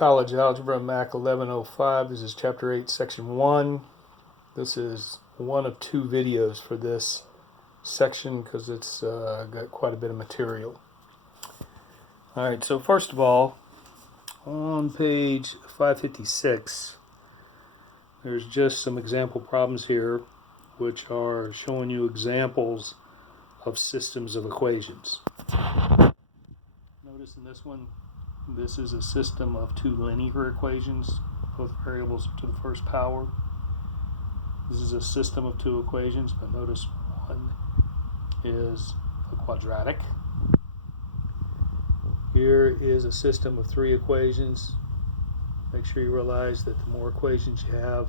College Algebra, Mac 1105. This is Chapter 8, Section 1. This is one of two videos for this section because it's got quite a bit of material. Alright, so first of all, on page 556, there's just some example problems here which are showing you examples of systems of equations. Notice in this one, this is a system of two linear equations, both variables to the first power. This is a system of two equations, but notice one is a quadratic. Here is a system of three equations. Make sure you realize that the more equations you have,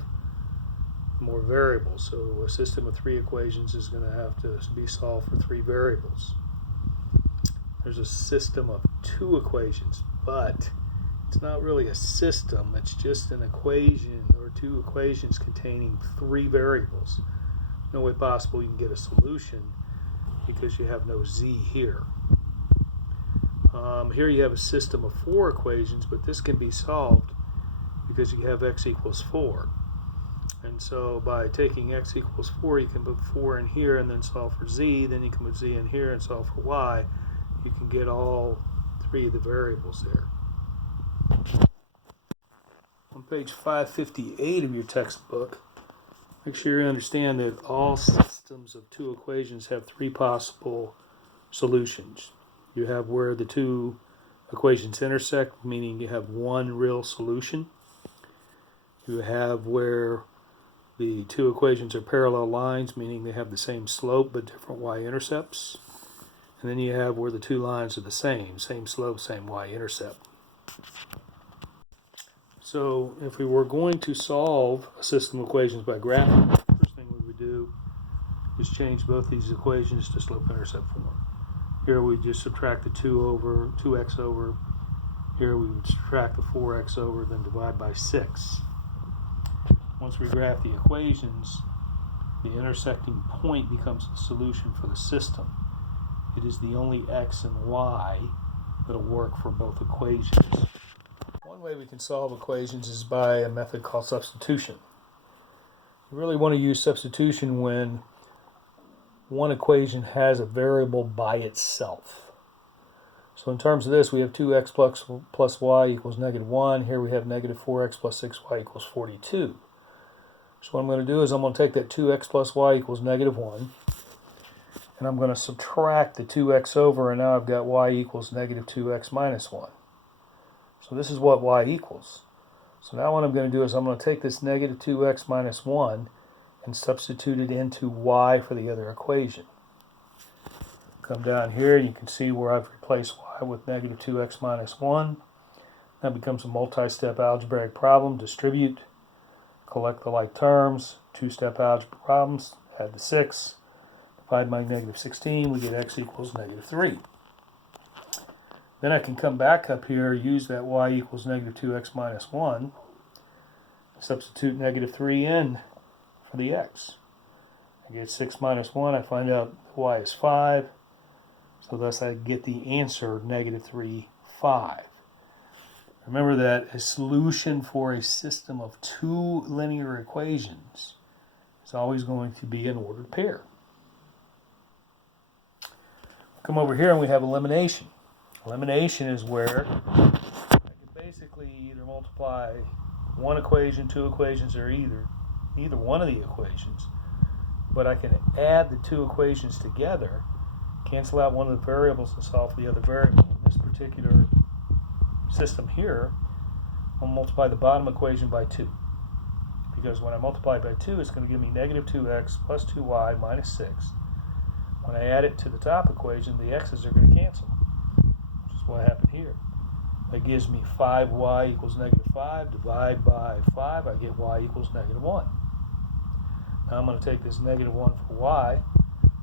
the more variables. So a system of three equations is going to have to be solved for three variables. There's a system of two equations, but it's not really a system. It's just an equation or two equations containing three variables. No way possible you can get a solution because you have no z here. Here you have a system of four equations, but this can be solved because you have x equals 4. And so by taking x equals 4, you can put 4 in here and then solve for z. Then you can put z in here and solve for y. You can get all three of the variables there. On page 558 of your textbook, make sure you understand that all systems of two equations have three possible solutions. You have where the two equations intersect, meaning you have one real solution. You have where the two equations are parallel lines, meaning they have the same slope but different y-intercepts. And then you have where the two lines are the same slope, same y-intercept. So if we were going to solve a system of equations by graphing, the first thing we would do is change both these equations to slope-intercept form. Here we just subtract the 2x over. Here we would subtract the 4x over, then divide by 6. Once we graph the equations, the intersecting point becomes the solution for the system. It is the only x and y that will work for both equations. One way we can solve equations is by a method called substitution. You really want to use substitution when one equation has a variable by itself. So in terms of this, we have 2x plus y equals -1. Here we have -4x plus 6y equals 42. So what I'm going to do is I'm going to take that 2x plus y equals -1. And I'm going to subtract the 2x over, and now I've got y equals -2x minus 1. So this is what y equals. So now what I'm going to do is I'm going to take this -2x minus 1 and substitute it into y for the other equation. Come down here, and you can see where I've replaced y with -2x minus 1. That becomes a multi-step algebraic problem. Distribute, collect the like terms, two-step algebra problems, add the 6. Divide by -16, we get x equals -3. Then I can come back up here, use that y equals -2x minus 1, substitute -3 in for the x. I get 6 minus 1, I find out y is 5, so thus I get the answer -3, 5. Remember that a solution for a system of two linear equations is always going to be an ordered pair. Come over here and we have elimination. Elimination is where I can basically either multiply one equation, two equations, or either one of the equations, but I can add the two equations together, cancel out one of the variables and solve the other variable. In this particular system here, I'll multiply the bottom equation by 2, because when I multiply by 2, it's going to give me -2x plus 2y minus 6. When I add it to the top equation, the x's are going to cancel, which is what happened here. That gives me 5y equals -5. Divide by 5, I get y equals -1. Now I'm going to take this -1 for y,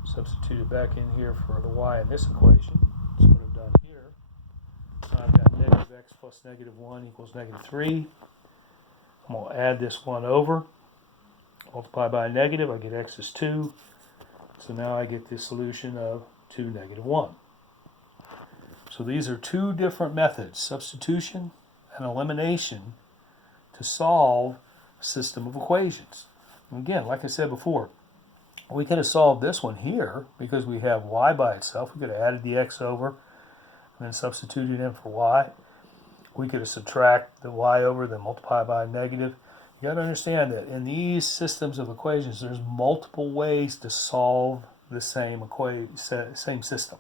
substitute it back in here for the y in this equation. That's what I've done here. So I've got -x plus -1 equals -3. I'm going to add this one over. Multiply by a negative, I get x is 2. So now I get the solution of 2, -1. So these are two different methods, substitution an elimination to solve a system of equations. And again, like I said before, we could have solved this one here because we have y by itself. We could have added the x over and then substituted in for y. We could have subtracted the y over, then multiply by a negative. You got to understand that in these systems of equations, there's multiple ways to solve the same system.